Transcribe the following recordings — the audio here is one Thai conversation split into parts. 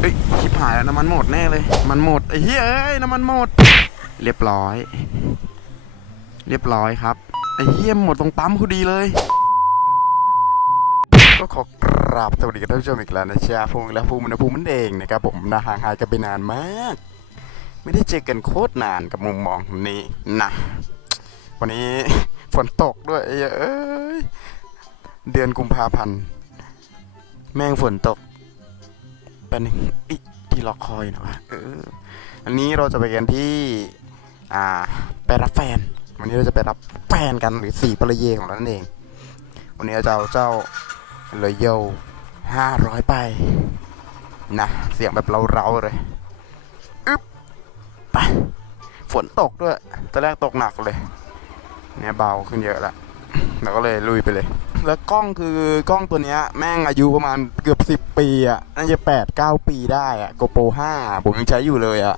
เอ้ยชิบหายแล้วน้ำมันหมดแน่เลย มันหมดไอ้เหี้ยเอ้ยน้ำมันหมด เรียบร้อย เรียบร้อยครับไอ้เหี้ยหมดตรงปั๊มพอดีเลย ก็ขอกราบสวัสดีท่านผู้ชมอีกแล้วนะเชียร์พงและภูมินภูมิมันเองนะครับผมนะห่างหายกันไปนานมาก ไม่ได้เจอกันโคตรนานกับมุมมองนี้นะวันนี้ฝนตกด้วยเอ้ยเดือนกุมภาพันธ์แม่งฝนตก เป็นหนึ่งอิที่รอคอยนะวะเอออันนี้เราจะไปกันที่ อ่า ไปรับแฟน วันนี้เราจะไปรับแฟนกันหรือสี่ภรรยของเรานั่นเอง วันนี้เราจะเอาเจ้าเลยโยห้าร้อยไป นะ เสียงแบบเราๆเลยอึ๊บไปฝนตกด้วยตอนแรกตกหนักเลย เนี่ยเบาขึ้นเยอะละเราก็เลยลุยไปเลย แล้วกล้องคือกล้องตัวเนี้ยแม่งอายุประมาณเกือบสิบปีอะ่ะน่าจะแปดเก้าปีได้อะ่ะ GoPro 5ผมยังใช้อยู่เลยอะ่ะ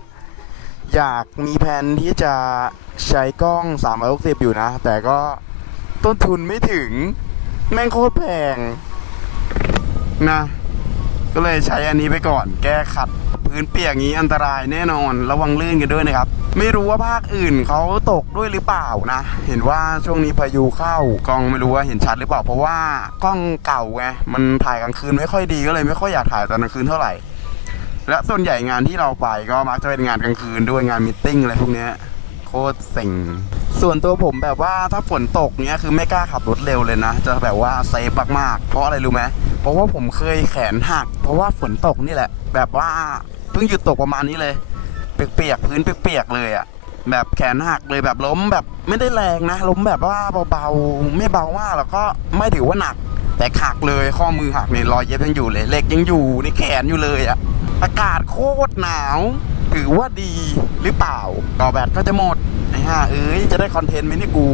อยากมีแผนที่จะใช้กล้อง360อยู่นะ แต่ก็ต้นทุนไม่ถึง แม่งโคตรแพงนะ ก็เลยใช้อันนี้ไปก่อนแก้ขัด พื้นเปียกอย่างนี้อันตรายแน่นอน ระวังลื่นกันด้วยนะครับ ไม่รู้ว่าภาคอื่นเขาตกด้วยหรือเปล่านะ เห็นว่าช่วงนี้พายุเข้ากล้องไม่รู้ว่าเห็นชัดหรือเปล่า เพราะว่ากล้องเก่าไงมันถ่ายกลางคืนไม่ค่อยดีก็เลยไม่ค่อยอยากถ่ายตอนกลางคืนเท่าไหร่ และส่วนใหญ่งานที่เราไปก็มักจะเป็นงานกลางคืนด้วยงานมิทติ้งอะไรพวกนี้โคตรเซ็งส่วนตัวผมแบบว่าถ้าฝนตกเนี้ยคือไม่กล้าขับรถเร็วเลยนะ จะแบบว่าเซฟมากๆ เพราะอะไรรู้ไหมเพราะว่าผมเคยแขนหัก เพราะว่าฝนตกนี่แหละ แบบว่า เพิ่งหยุดตกประมาณนี้เลย เปียกๆพื้นเปียกๆเลยอะแบบแขนหักเลยแบบล้มแบบไม่ได้แรงนะ ล้มแบบว่าเบาๆ ไม่เบามากแล้วก็ไม่ถือว่าหนัก แต่หักเลยข้อมือหักเนี่ยรอยเย็บยังอยู่เลยเหล็กยังอยู่ในแขนอยู่เลยอะอากาศโคตรหนาวถือว่าดีหรือเปล่าต่อแบตก็จะหมดไอ้ห่าเอ้ยจะได้คอนเทนต์ไหมนี่กู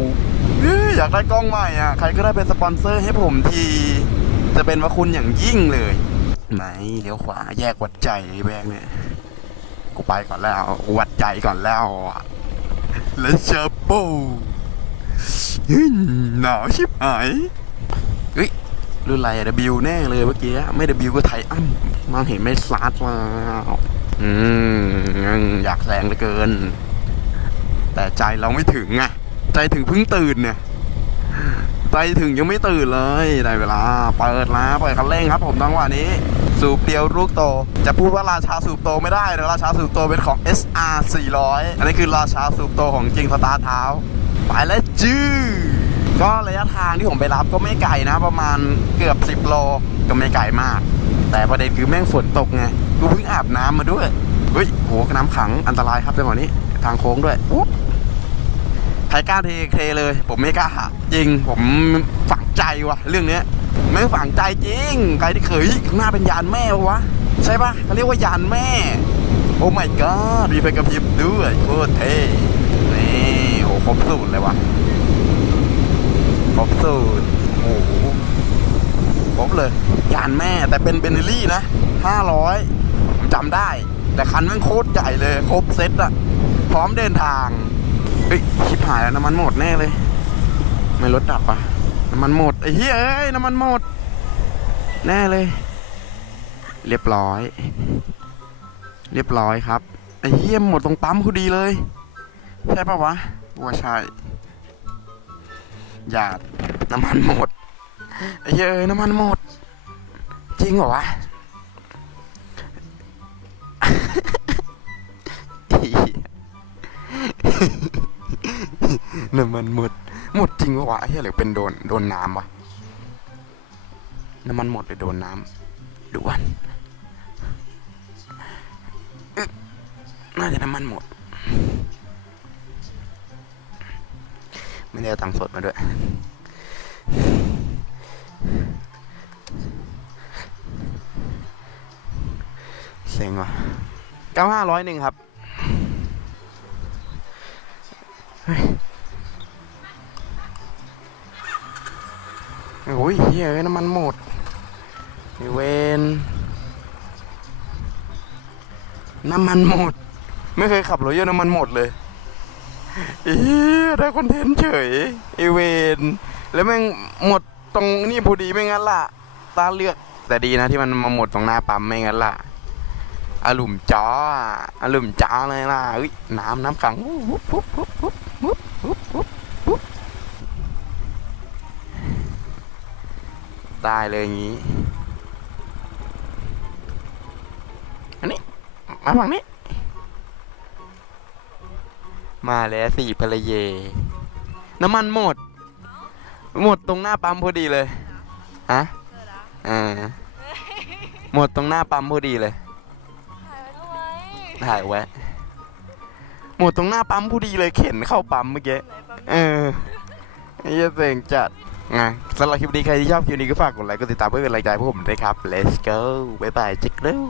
อยอยากได้กล้องใหม่อะใครก็ได้เป็นสปอนเซอร์ให้ผมที จะเป็นว่าคุณอย่างยิ่งเลย ไหนเลี้ยวขวาแยกวัดใจไอ้แบงเนี่ย กูไปก่อนแล้ว วัดใจก่อนแล้วแล้วเชอโป้เฮ้ยหนาวชิบหายเฮ้ยรุ่นอไรอะ W แน่เลยเมื่อกี้ ไม่ W ก็ไทยอ้ำมองเห็นไม่สลาดแล้วอืมอยากแซงเหลือเกิน แต่ใจเราไม่ถึงไงใจถึงเพิ่งตื่นเนี่ย ใจถึงยังไม่ตื่นเลยได้เวลา เปิดแล้วเปิดคันเร่งครับ ผมจังหวะนี้ สูบเดียวลูกโต จะพูดว่าราชาสูบโตไม่ได้นะราชาสูบโตเป็นของ SR 400 อันนี้คือราชาสูบโตของจริงสตาร์ทเท้า ไปแล้วจื้อก็ระยะทางที่ผมไปรับก็ไม่ไกลนะ ประมาณเกือบ 10 โลก็ไม่ไกลมาก แต่ประเด็นคือแม่งฝนตกไงกูเพิ่งอาบน้ำมาด้วยเฮ้ยโหน้ำขังอันตรายครับจังหวะนี้ ทางโค้งด้วยอุ๊บ ใครกล้าเทเทเลย ผมไม่กล้าจริงผมฝังใจว่ะ เรื่องเนี้ยไม่ฝังใจจริงใครที่เคยข้างหน้าเป็นยานแม่วะใช่ปะเขาเรียกว่ายานแม่ โอ้ my god มีไฟกระพริบด้วยโคตรเท่นี่โอ้ครบสูตรเลยว่ะครบสูตรโอ้โหครบเลยยานแม่แต่เป็นเบนเนลี่นะห้าร้อยผมจำได้ แต่คันมันโคตรใหญ่เลย ครบเซ็ตอะพร้อมเดินทาง เอ้ยชิบหายแล้วน้ำมันหมดแน่เลย ไม่รถดับอะน้ำมันหมดไอ้เฮ้ยเอ้ยน้ำมันหมด แน่เลย เรียบร้อย เรียบร้อยครับไอ้เหี้ยหมดตรงปั๊มพอดีเลย ใช่ปะวะว่าใช่อย่าน้ำมันหมดไอ้เหี้ยอน้ำมันหมด จริงเหรอวะอี น้ำมันหมด หมดจริงวะวะเฮียหรือเป็นโดนโดนน้ำวะน้ำมันหมดหรือโดนน้ำดูวันน่าจะน้ำมันหมด ไม่ได้เอาตังค์สดมาด้วย เซ็งว่ะเก้าห้าร้อยหนึ่งครับ ยเฮ้ยเอ้ยน้ำมันหมดเวนน้ำมันหมด ไม่เคยขับรถเยอะน้ำมันหมดเลยเฮ้ยได้คอนเทนต์เฉยไอเวนแล้วแม่งหมดตรงนี่พอดีไม่งั้นล่ะ ตาเลือกแต่ดีนะที่มันมาหมดตรงหน้าปั๊มไม่งั้นล่ะอารมจ้าอารมจ้าเลยล่ะน้ำน้ำขังวุบวุบวุบวุบวุบวุบวุบวุบ ได้เลยอย่างงี้ อันนี้ มาฝั่งนี้ มาแล้วสี่ภรรเย น้ำมันหมด หมดตรงหน้าปั๊มพอดีเลย ฮะอ่าหมดตรงหน้าปั๊มพอดีเลย ถ่ายไว้ทำไมถ่ายไว้หมดตรงหน้าปั๊มพอดีเลยเข็นเข้าปั๊มเมื่อกี้ไหนปั๊มเออไอ้เหี้ยเสียงจัด ไงสำหรับคลิปนี้ใครที่ชอบคลิปนี้ก็ฝากกดไลค์กดติดตามเพื่อเป็นกำลังใจพวกผมด้วยครับ let's go บ๊ายบายจิกเร็ว